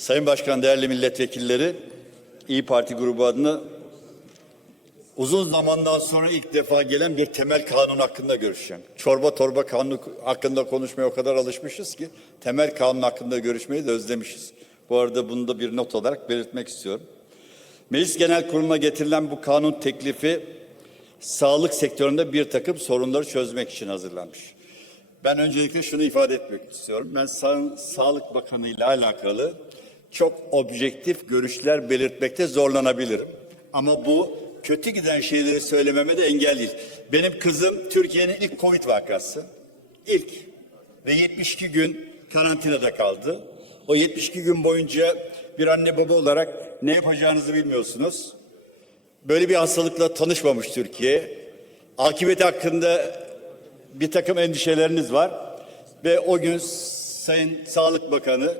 Sayın Başkan, değerli milletvekilleri, İyi Parti grubu adına uzun zamandan sonra ilk defa gelen bir temel kanun hakkında görüşeceğim. Çorba torba kanun hakkında konuşmaya o kadar alışmışız ki temel kanun hakkında görüşmeyi de özlemişiz. Bu arada bunu da bir not olarak belirtmek istiyorum. Meclis Genel Kurulu'na getirilen bu kanun teklifi sağlık sektöründe bir takım sorunları çözmek için hazırlanmış. Ben öncelikle şunu ifade etmek istiyorum. Ben Sa- Sağlık Bakanı ile alakalı çok objektif görüşler belirtmekte zorlanabilirim. Ama bu kötü giden şeyleri söylememe de engel değil. Benim kızım Türkiye'nin ilk Covid vakası. İlk. Ve 72 gün karantinada kaldı. O 72 gün boyunca bir anne baba olarak ne yapacağınızı bilmiyorsunuz. Böyle bir hastalıkla tanışmamış Türkiye. Akıbeti hakkında bir takım endişeleriniz var. Ve o gün Sayın Sağlık Bakanı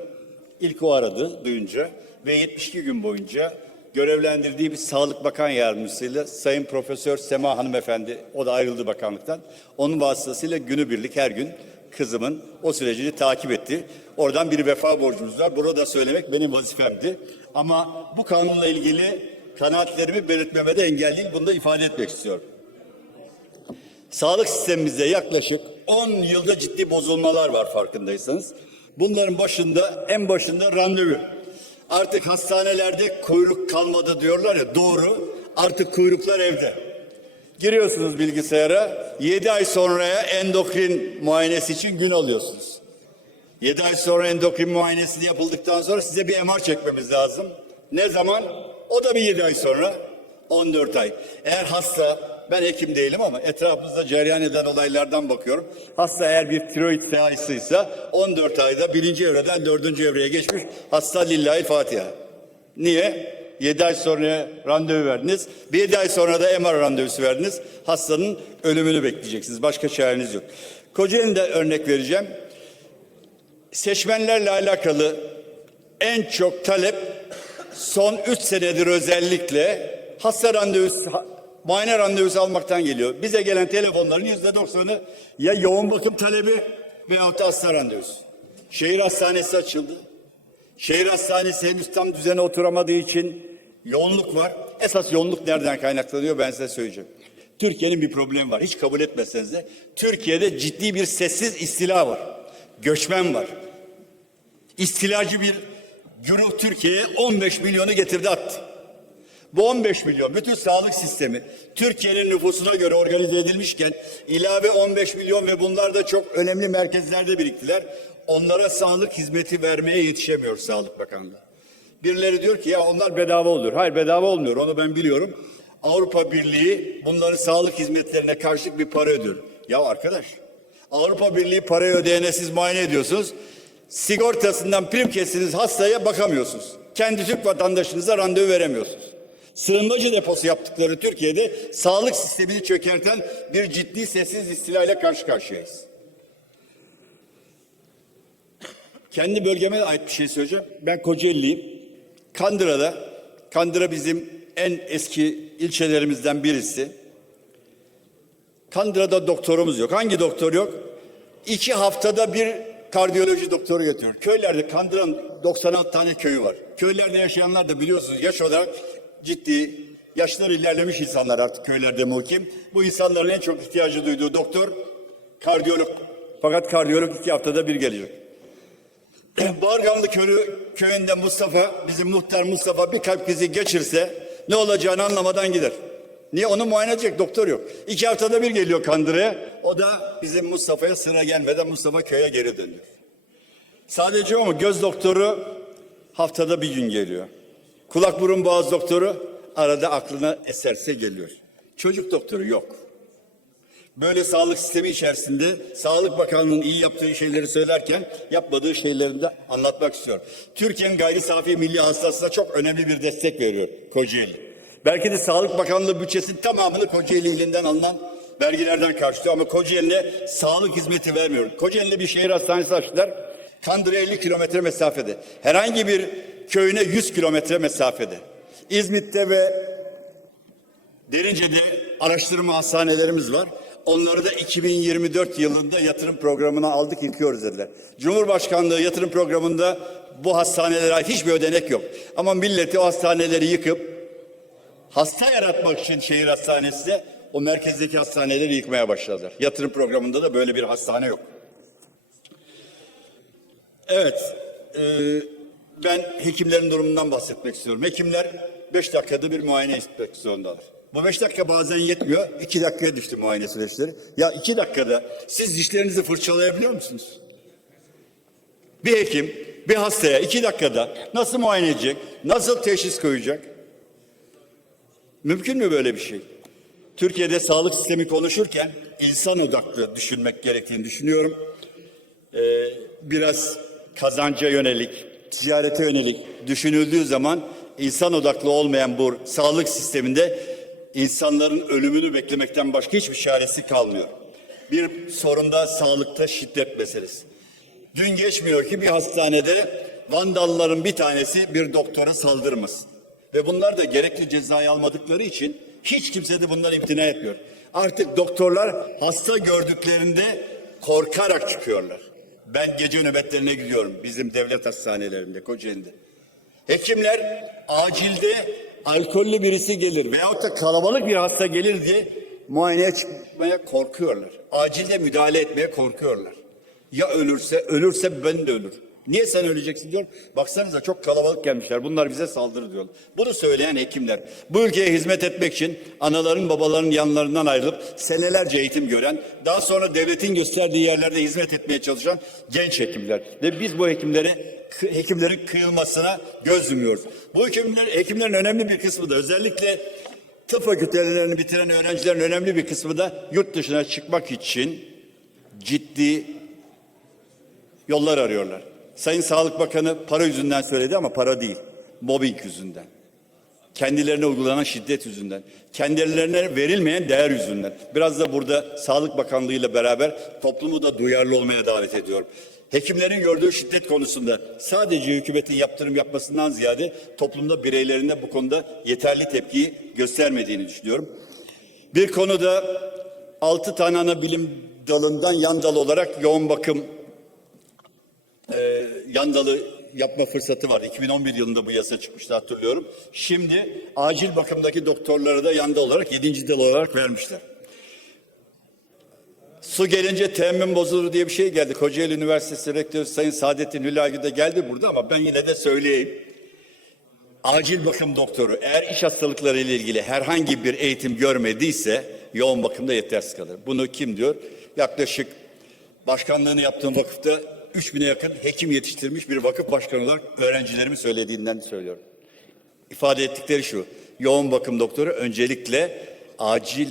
ilk o aradı duyunca ve 72 gün boyunca görevlendirdiği bir Sağlık Bakan Yardımcısıyla Sayın Profesör Sema Hanımefendi, o da ayrıldı bakanlıktan. Onun vasıtasıyla günübirlik her gün kızımın o sürecini takip etti. Oradan bir vefa borcumuz var. Burada söylemek benim vazifemdi. Ama bu kanunla ilgili kanaatlerimi belirtmeme de engel değil. Bunu da ifade etmek istiyorum. Sağlık sistemimizde yaklaşık 10 yılda ciddi bozulmalar var farkındaysanız. Bunların başında en başında randevu. Artık hastanelerde kuyruk kalmadı diyorlar ya doğru. Artık kuyruklar evde. Giriyorsunuz bilgisayara 7 ay sonraya endokrin muayenesi için gün alıyorsunuz. 7 ay sonra endokrin muayenesi yapıldıktan sonra size bir MR çekmemiz lazım. Ne zaman? O da bir 7 ay sonra. 14 ay. Eğer hasta, ben hekim değilim ama etrafımızda cereyan eden olaylardan bakıyorum. Hasta eğer bir tiroid feaisıysa 14 ayda birinci evreden dördüncü evreye geçmiş. Hasta lillahi Fatiha. Niye? 7 ay sonra randevu verdiniz. Bir 7 ay sonra da MR randevusu verdiniz. Hastanın ölümünü bekleyeceksiniz. Başka çareniz yok. Kocaeli'de örnek vereceğim seçmenlerle alakalı en çok talep son 3 senedir özellikle hasta randevusu, muayene randevusu almaktan geliyor. Bize gelen telefonların yüzde doksanı ya yoğun bakım talebi veyahut da hasta randevusu. Şehir hastanesi açıldı. Şehir hastanesi henüz tam düzene oturamadığı için yoğunluk var. Esas yoğunluk nereden kaynaklanıyor ben size söyleyeceğim. Türkiye'nin bir problemi var. Hiç kabul etmeseniz de Türkiye'de ciddi bir sessiz istila var. Göçmen var. İstilacı bir güruh Türkiye'ye 15 milyonu getirdi attı. Bu 15 milyon bütün sağlık sistemi Türkiye'nin nüfusuna göre organize edilmişken ilave 15 milyon ve bunlar da çok önemli merkezlerde biriktiler. Onlara sağlık hizmeti vermeye yetişemiyor Sağlık Bakanlığı. Birileri diyor ki ya onlar bedava olur. Hayır bedava olmuyor onu ben biliyorum. Avrupa Birliği bunların sağlık hizmetlerine karşılık bir para ödüyor. Ya arkadaş Avrupa Birliği parayı ödeyene siz muayene ediyorsunuz. Sigortasından prim kestiniz hastaya bakamıyorsunuz. Kendi Türk vatandaşınıza randevu veremiyorsunuz. Sığınmacı deposu yaptıkları Türkiye'de sağlık sistemini çökerten bir ciddi sessiz istilayla karşı karşıyayız. Kendi bölgeme ait bir şey söyleyeceğim. Ben Kocaeli'liyim. Kandıra'da, Kandıra bizim en eski ilçelerimizden birisi. Kandıra'da doktorumuz yok. Hangi doktor yok? İki haftada bir kardiyoloji doktoru getiriyor. Köylerde Kandıra'nın 96 tane köyü var. Köylerde yaşayanlar da biliyorsunuz yaş olarak ciddi, yaşları ilerlemiş insanlar artık köylerde muhkim. Bu insanların en çok ihtiyacı duyduğu doktor kardiyolog. Fakat kardiyolog iki haftada bir gelecek. Bağırganlı köyü, köyünde Mustafa, bizim muhtar Mustafa bir kalp krizi geçirse ne olacağını anlamadan gider. Niye? Onu muayene edecek doktor yok. İki haftada bir geliyor Kandıra'ya. O da bizim Mustafa'ya sıra gelmeden Mustafa köye geri dönüyor. Sadece o mu? Göz doktoru haftada bir gün geliyor. Kulak burun boğaz doktoru arada aklına eserse geliyor. Çocuk doktoru yok. Böyle sağlık sistemi içerisinde Sağlık Bakanlığı'nın iyi yaptığı şeyleri söylerken yapmadığı şeylerini de anlatmak istiyorum. Türkiye'nin gayri safi milli hastasına çok önemli bir destek veriyor Kocaeli. Belki de Sağlık Bakanlığı bütçesinin tamamını Kocaeli ilinden alınan vergilerden karşılıyor ama Kocaeli'ne sağlık hizmeti vermiyor. Kocaeli'de bir şehir hastanesi açtılar. Kandıra 50 kilometre mesafede. Herhangi bir köyüne 100 kilometre mesafede. İzmit'te ve Derince'de araştırma hastanelerimiz var. Onları da 2024 yılında yatırım programına aldık yıkıyoruz dediler. Cumhurbaşkanlığı yatırım programında bu hastanelere ait hiçbir ödenek yok. Ama milleti o hastaneleri yıkıp hasta yaratmak için şehir hastanesi de o merkezdeki hastaneleri yıkmaya başladılar. Yatırım programında da böyle bir hastane yok. Evet, e, ben hekimlerin durumundan bahsetmek istiyorum. Hekimler 5 dakikada bir muayene etmek zorundalar. Bu 5 dakika bazen yetmiyor. 2 dakikaya düştü muayene süreçleri. Ya 2 dakikada siz dişlerinizi fırçalayabiliyor musunuz? Bir hekim bir hastaya 2 dakikada nasıl muayene edecek? Nasıl teşhis koyacak? Mümkün mü böyle bir şey? Türkiye'de sağlık sistemi konuşurken insan odaklı düşünmek gerektiğini düşünüyorum. Ee, biraz kazanca yönelik, ticarete yönelik düşünüldüğü zaman insan odaklı olmayan bu sağlık sisteminde insanların ölümünü beklemekten başka hiçbir çaresi kalmıyor. Bir sorun da sağlıkta şiddet meselesi. Dün geçmiyor ki bir hastanede vandalların bir tanesi bir doktora saldırmasın. Ve bunlar da gerekli cezayı almadıkları için hiç kimse de bundan imtina etmiyor. Artık doktorlar hasta gördüklerinde korkarak çıkıyorlar. Ben gece nöbetlerine gidiyorum bizim devlet hastanelerinde Kocaeli'de. Hekimler acilde alkollü birisi gelir veyahut da kalabalık bir hasta gelir diye muayeneye çıkmaya korkuyorlar. Acilde müdahale etmeye korkuyorlar. Ya ölürse, ölürse ben de ölür. Niye sen öleceksin diyorum. Baksanıza çok kalabalık gelmişler. Bunlar bize saldırı diyorlar. Bunu söyleyen hekimler. Bu ülkeye hizmet etmek için anaların babaların yanlarından ayrılıp senelerce eğitim gören, daha sonra devletin gösterdiği yerlerde hizmet etmeye çalışan genç hekimler. Ve biz bu hekimlere hekimlerin kıyılmasına göz yumuyoruz. Bu hekimler, hekimlerin önemli bir kısmı da özellikle tıp fakültelerini bitiren öğrencilerin önemli bir kısmı da yurt dışına çıkmak için ciddi yollar arıyorlar. Sayın Sağlık Bakanı para yüzünden söyledi ama para değil. Mobbing yüzünden. Kendilerine uygulanan şiddet yüzünden. Kendilerine verilmeyen değer yüzünden. Biraz da burada Sağlık Bakanlığı ile beraber toplumu da duyarlı olmaya davet ediyorum. Hekimlerin gördüğü şiddet konusunda sadece hükümetin yaptırım yapmasından ziyade toplumda bireylerine bu konuda yeterli tepkiyi göstermediğini düşünüyorum. Bir konuda altı tane ana bilim dalından yan dal olarak yoğun bakım e, yan dalı yapma fırsatı vardı. 2011 yılında bu yasa çıkmıştı hatırlıyorum. Şimdi acil bakımdaki doktorlara da yan dal olarak 7. dal olarak vermişler. Su gelince temin bozulur diye bir şey geldi. Kocaeli Üniversitesi Rektörü Sayın Saadettin Hülagü de geldi burada ama ben yine de söyleyeyim. Acil bakım doktoru eğer iş hastalıkları ile ilgili herhangi bir eğitim görmediyse yoğun bakımda yetersiz kalır. Bunu kim diyor? Yaklaşık başkanlığını yaptığım vakıfta 3000'e yakın hekim yetiştirmiş bir vakıf başkanı olarak öğrencilerimin söylediğinden söylüyorum. İfade ettikleri şu. Yoğun bakım doktoru öncelikle acil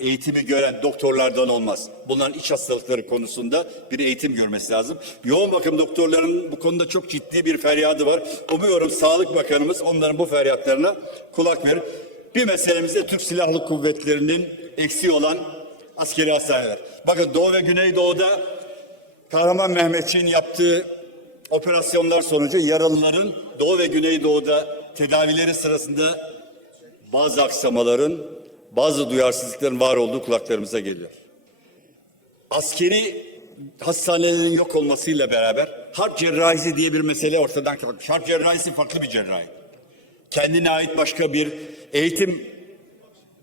eğitimi gören doktorlardan olmaz. Bunların iç hastalıkları konusunda bir eğitim görmesi lazım. Yoğun bakım doktorlarının bu konuda çok ciddi bir feryadı var. Umuyorum Sağlık Bakanımız onların bu feryatlarına kulak verir. Bir meselemiz de Türk Silahlı Kuvvetleri'nin eksiği olan askeri hastaneler. Bakın Doğu ve Güneydoğu'da Kahraman Mehmetçiğin yaptığı operasyonlar sonucu yaralıların Doğu ve Güneydoğu'da tedavileri sırasında bazı aksamaların, bazı duyarsızlıkların var olduğu kulaklarımıza geliyor. Askeri hastanelerin yok olmasıyla beraber harp cerrahisi diye bir mesele ortadan kalkmış. Harp cerrahisi farklı bir cerrahi. Kendine ait başka bir eğitim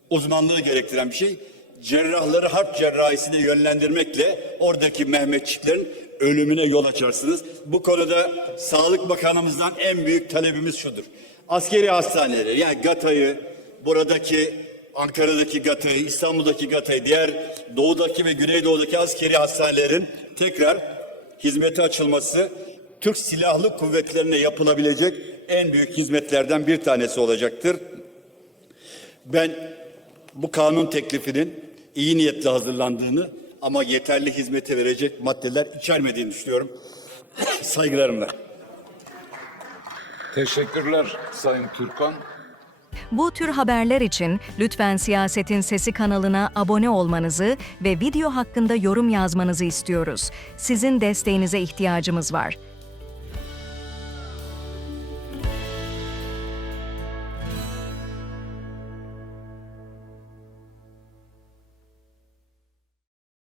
uzmanlığı gerektiren bir şey. Cerrahları harp cerrahisine yönlendirmekle oradaki Mehmetçiklerin ölümüne yol açarsınız. Bu konuda Sağlık Bakanımızdan en büyük talebimiz şudur. Askeri hastaneleri yani GATA'yı, buradaki Ankara'daki GATA'yı, İstanbul'daki GATA'yı, diğer doğudaki ve güneydoğudaki askeri hastanelerin tekrar hizmete açılması Türk Silahlı Kuvvetlerine yapılabilecek en büyük hizmetlerden bir tanesi olacaktır. Ben bu kanun teklifinin iyi niyetle hazırlandığını ama yeterli hizmete verecek maddeler içermediğini düşünüyorum. Saygılarımla. Teşekkürler Sayın Türkan. Bu tür haberler için lütfen Siyasetin Sesi kanalına abone olmanızı ve video hakkında yorum yazmanızı istiyoruz. Sizin desteğinize ihtiyacımız var.